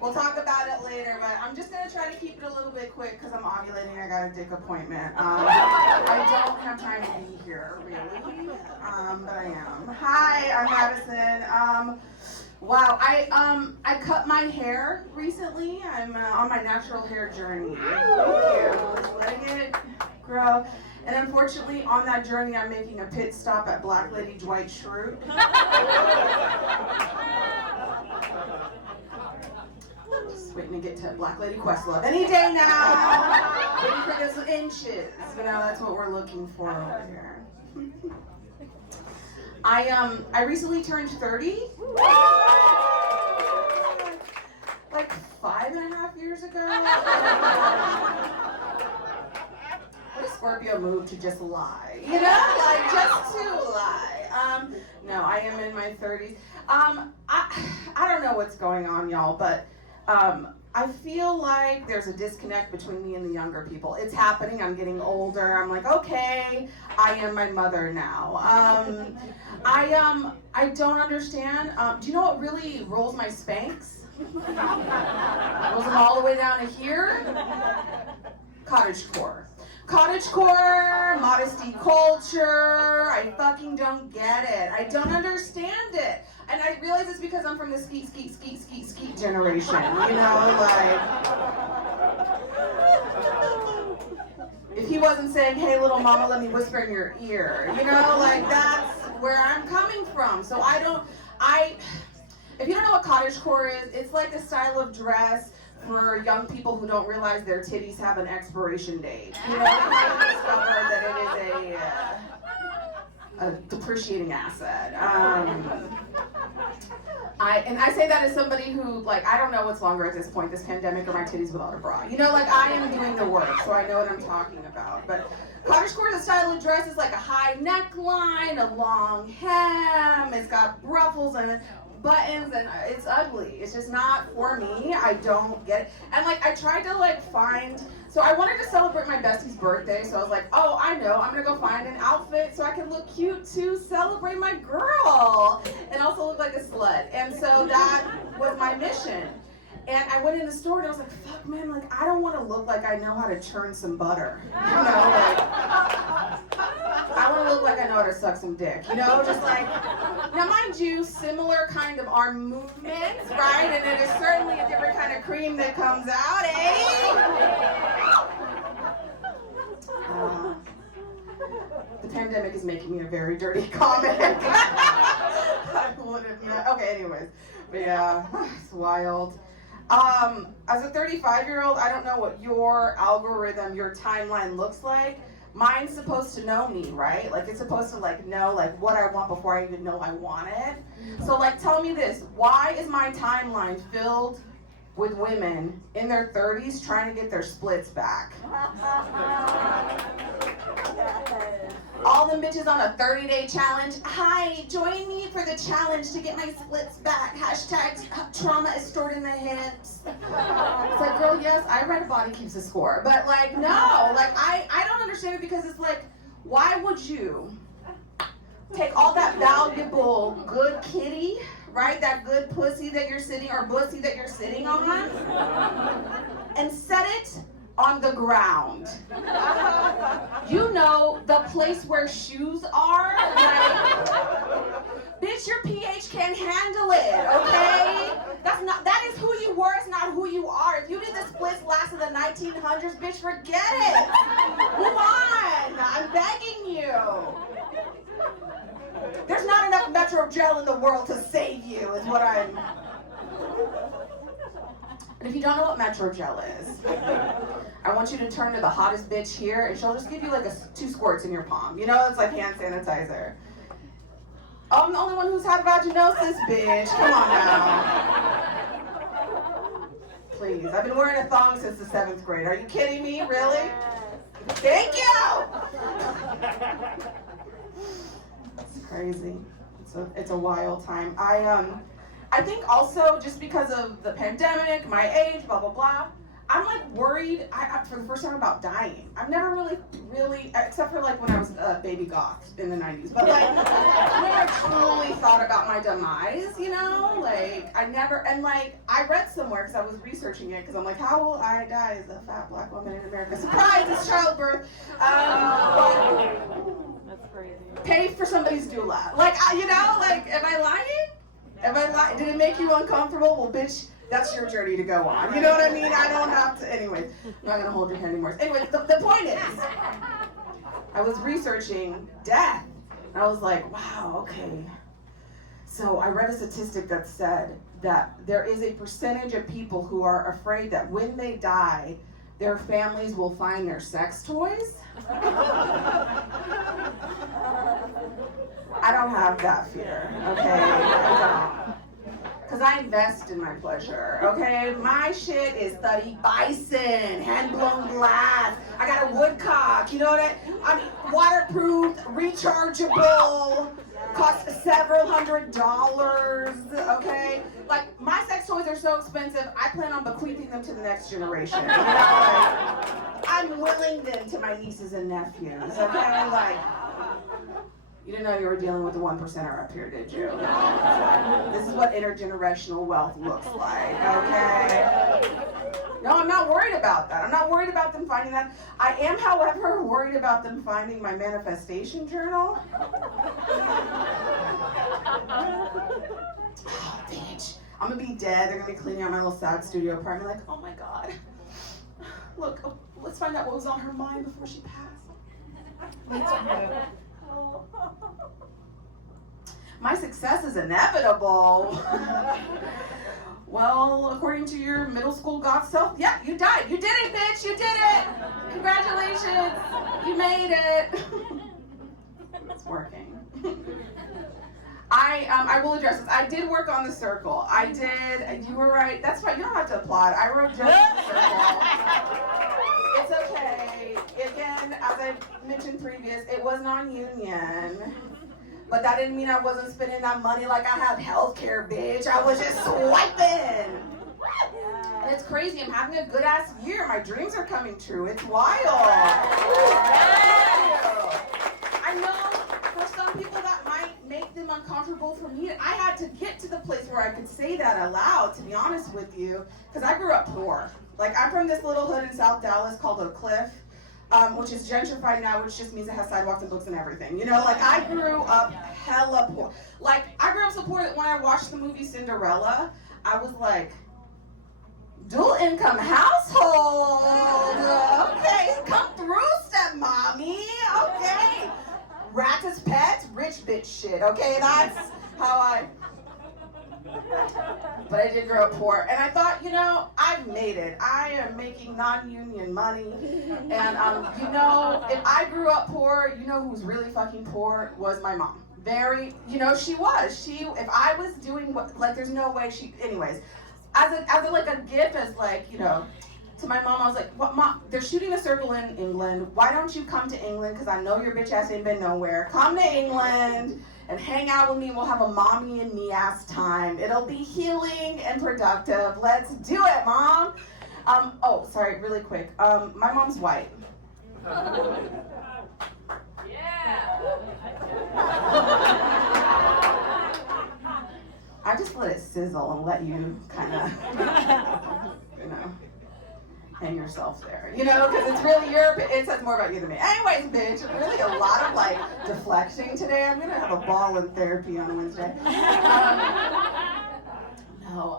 We'll talk about it later, but I'm just going to try to keep it a little bit quick because I'm ovulating. I got a dick appointment. I don't have time to be here, really, but I am. Hi, I'm Madison. Wow, I cut my hair recently. I'm on my natural hair journey. Thank you. Just letting it grow. And unfortunately, on that journey, I'm making a pit stop at Black Lady Dwight Schrute. Just waiting to get to Black Lady Questlove any day now. Waiting for those inches. You know, that's what we're looking for over here. I recently turned 30. Like 5.5 years ago. What a Scorpio move to just lie, you know? Like, just to lie. No, I am in my 30s. I don't know what's going on, y'all, but I feel like there's a disconnect between me and the younger people. It's happening. I'm getting older. I'm like, okay, I am my mother now. I don't understand. Do you know what really rolls my Spanx? Rolls them all the way down to here? Cottagecore. Cottagecore, modesty culture, I fucking don't get it. I don't understand it. And I realize it's because I'm from the skeet generation, you know, like, if he wasn't saying, hey little mama, let me whisper in your ear, you know, like, that's where I'm coming from. So if you don't know what cottagecore is, it's like a style of dress for young people who don't realize their titties have an expiration date. You know, they have discovered that it is a depreciating asset. I say that as somebody who, like, I don't know what's longer at this point, this pandemic or my titties without a bra. You know, like, I am doing the work, so I know what I'm talking about. But cottagecore is a style of dress. It's like a high neckline, a long hem. It's got ruffles and buttons, and it's ugly. It's just not for me. I don't get it. And like, I tried to like find, so I wanted to celebrate my bestie's birthday, so I was like, oh, I know, I'm gonna go find an outfit so I can look cute to celebrate my girl and also look like a slut. And so that was my mission. And I went in the store and I was like, fuck man, like, I don't want to look like I know how to churn some butter. You know, like, I want to look like I know how to suck some dick, you know, just like, now mind you, similar kind of arm movements, right? And it is certainly a different kind of cream that comes out, the pandemic is making me a very dirty comment. I would admit. Okay, anyways, but yeah, it's wild. As a 35-year-old, I don't know what your algorithm, your timeline looks like. Mine's supposed to know me, right? Like, it's supposed to, like, know, like, what I want before I even know I want it. So, like, tell me this. Why is my timeline filled with women in their 30s trying to get their splits back? All them bitches on a 30-day challenge. Hi, join me for the challenge to get my splits back. Hashtag trauma is stored in the hips. It's like, girl, yes, I read a body keeps a score. But like, no, like I don't understand it because it's like, why would you take all that valuable good kitty, right? That good pussy that you're sitting, or bussy that you're sitting on, and set it on the ground. You know, the place where shoes are, right? Bitch, your pH can't handle it, okay? That is who you were, it's not who you are. If you did the splits last in the 1900s, bitch, forget it. Move on, I'm begging you. There's not enough Metro Gel in the world to save you, is what I'm... And if you don't know what Metro Gel is, I want you to turn to the hottest bitch here, and she'll just give you like 2 squirts in your palm. You know, it's like hand sanitizer. Oh, I'm the only one who's had vaginosis, bitch. Come on now. Please, I've been wearing a thong since the 7th grade. Are you kidding me? Really? Thank you! It's crazy. It's a wild time. I think also, just because of the pandemic, my age, blah, blah, blah, I'm like worried for the first time about dying. I've never really, except for like when I was a baby goth in the 90s, but like I never truly thought about my demise, you know? Like I never, and like I read somewhere because I was researching it because I'm like, how will I die as a fat black woman in America? Surprise, it's childbirth. But That's crazy. pay for somebody's doula. Like, you know, like, am I lying? Did it make you uncomfortable? Well, bitch, that's your journey to go on. You know what I mean? I don't have to. Anyways, I'm not going to hold your hand anymore. Anyway, the point is, I was researching death. And I was like, wow, okay. So I read a statistic that said that there is a percentage of people who are afraid that when they die, their families will find their sex toys. I don't have that fear, okay? I don't. Because I invest in my pleasure, okay? My shit is study bison, hand-blown glass. I got a woodcock, you know what I mean? Waterproof, rechargeable, cost several $100s, okay? Like, my sex toys are so expensive, I plan on bequeathing them to the next generation. You know? Like, I'm willing them to my nieces and nephews, okay? Like, you didn't know you were dealing with the 1%er up here, did you? This is what intergenerational wealth looks like, okay? No, I'm not worried about that. I'm not worried about them finding that. I am, however, worried about them finding my manifestation journal. Oh, bitch. I'm gonna be dead. They're gonna be cleaning out my little sad studio apartment. Like, oh my God. Look, let's find out what was on her mind before she passed. My success is inevitable. Well, according to your middle school goth self, yeah, you died. You did it, bitch. You did it. Congratulations. You made it. It's working. I will address this. I did work on the circle. I did. You were right. That's fine. You don't have to applaud. I wrote just the circle. It's okay. Again, as I mentioned previous, it was non-union. But that didn't mean I wasn't spending that money like I had healthcare, bitch. I was just swiping. And it's crazy. I'm having a good ass year. My dreams are coming true. It's wild. I know for some people that might make them uncomfortable. For me, I had to get to the place where I could say that aloud, to be honest with you, because I grew up poor. Like, I'm from this little hood in South Dallas called Oak Cliff. Which is gentrified now, which just means it has sidewalks and books and everything. You know, like I grew up hella poor. Like I grew up so poor that when I watched the movie Cinderella, I was like, dual income household. Okay, come through, stepmommy. Okay. Rats as pets, rich bitch shit. Okay, that's how I. But I did grow up poor, and I thought, you know, I've made it. I am making non-union money, and you know, if I grew up poor, you know who's really fucking poor was my mom. Very, you know, she was. If I was doing what, like, there's no way she. Anyways, as a like a gift, as like, you know, to my mom, I was like, what, Mom? They're shooting a circle in England. Why don't you come to England? Because I know your bitch ass ain't been nowhere. Come to England and hang out with me, and we'll have a mommy and me ass time. It'll be healing and productive. Let's do it, Mom. Oh, sorry, really quick. My mom's white. Yeah. I just let it sizzle and let you kind of, you know, hang yourself there, you know, because it's really it says more about you than me. Anyways, bitch, really a lot of like deflecting today. I'm gonna have a ball in therapy on Wednesday. No,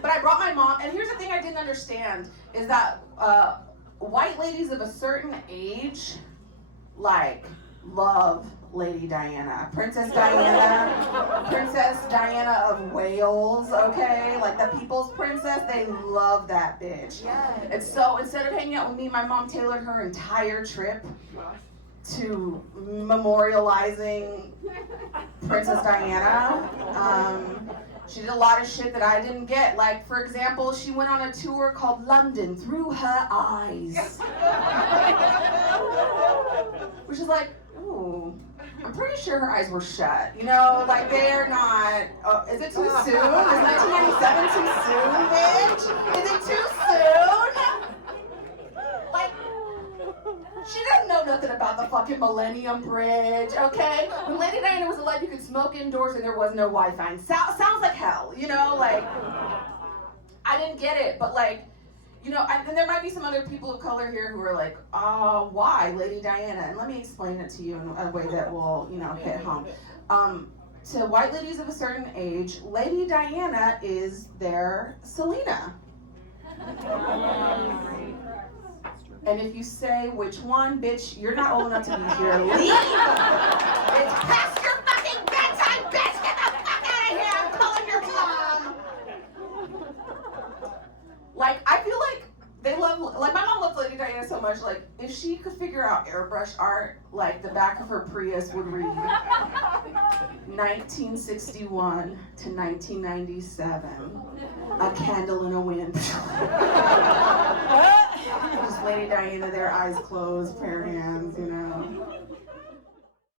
but I brought my mom, and here's the thing I didn't understand is that white ladies of a certain age, like, love Lady Diana, Princess Diana of Wales, okay? Like the people's princess, they love that bitch. Yes. And so instead of hanging out with me, my mom tailored her entire trip to memorializing Princess Diana. She did a lot of shit that I didn't get. Like, for example, she went on a tour called London Through Her Eyes. Which is like, ooh, I'm pretty sure her eyes were shut. You know, like they're not, is it too soon? Is 1997 too soon, bitch? Is it too soon? fucking Millennium Bridge, okay? When Lady Diana was alive, you could smoke indoors and there was no Wi-Fi. Sounds like hell, you know? Like, I didn't get it, but like, you know, and there might be some other people of color here who are like, why Lady Diana? And let me explain it to you in a way that will, you know, hit home. To white ladies of a certain age, Lady Diana is their Selena. And if you say which one, bitch, you're not old enough to be here. Leave! It's past your fucking bedtime, bitch! Get the fuck out of here! I'm calling your mom! Like, I feel like they love, like my mom loves Lady Diana so much, like, if she could figure out airbrush art, like the back of her Prius would read 1961 to 1997, a candle in a wind. Just Lady Diana, their eyes closed, prayer hands, you know.